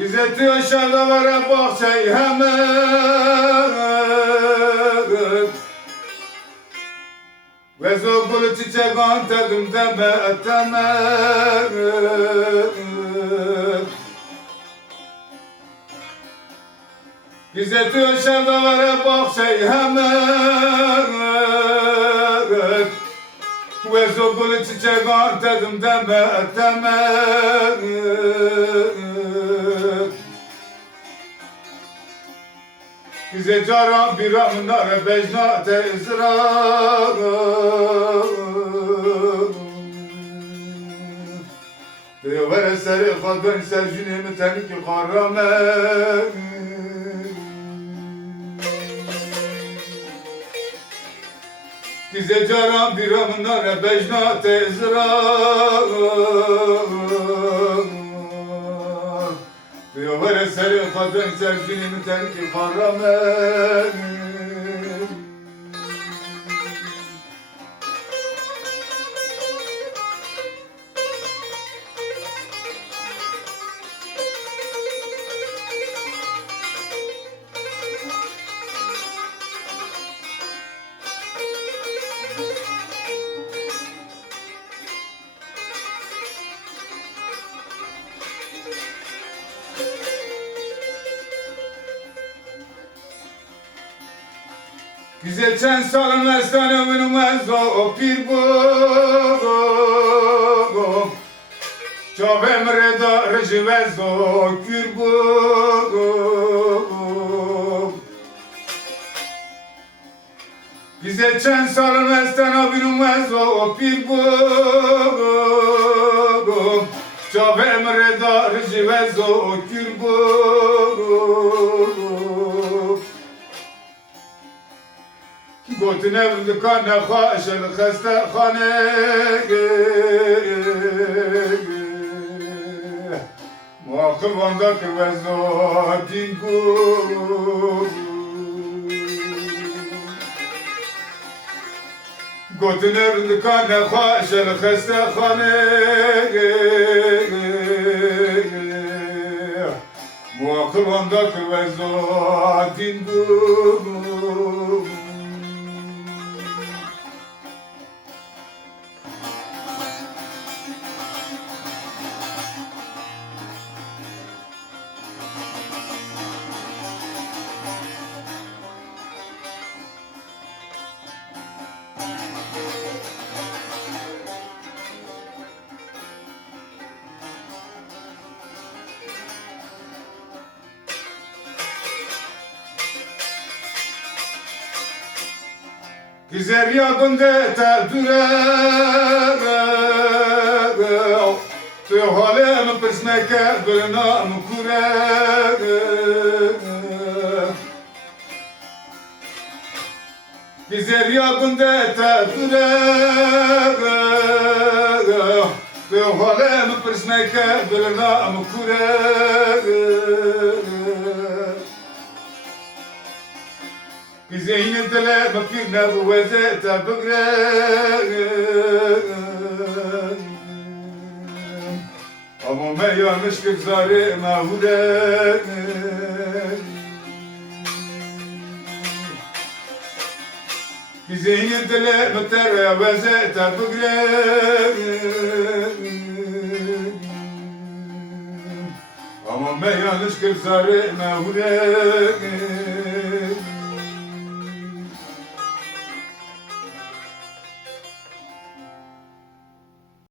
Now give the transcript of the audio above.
İzzeti aşağıda var bahçeyi hemen ve zogulu çiçek antadım deme etemem. İzzeti aşağıda var bahçeyi hemen ve zogulu çiçek antadım deme etemem. Bize caran bir amnare bejnate izrar diyor vere seri kadın sercünemi teniki karame bize caran bir amnare bejnate izrar diyor vere seri kadın sercünemi teniki karame. Bize çen salın mestane önümüzde o pir bu Çav emreda rejivez o kür bu Bize çen salın mestane önümüzde o pir bu Çav emreda rejivez o kür bu Gotin evli kanne haşel heste khane Muakım ondaki vezo dingu Gotin evli kanne haşel heste khane Muakım ondaki vezo dingu Gizer yakında tedüre Tu halem pismeke gülnam kure Gizer yakında tedüre Tu halem pismeke gülnam kure Bizeyin dile mekirne bu vezete bigre Ama me yanlış bir zari mehure Bizeyin dile mekirne vezete bigre Ama me yanlış bir zari mehure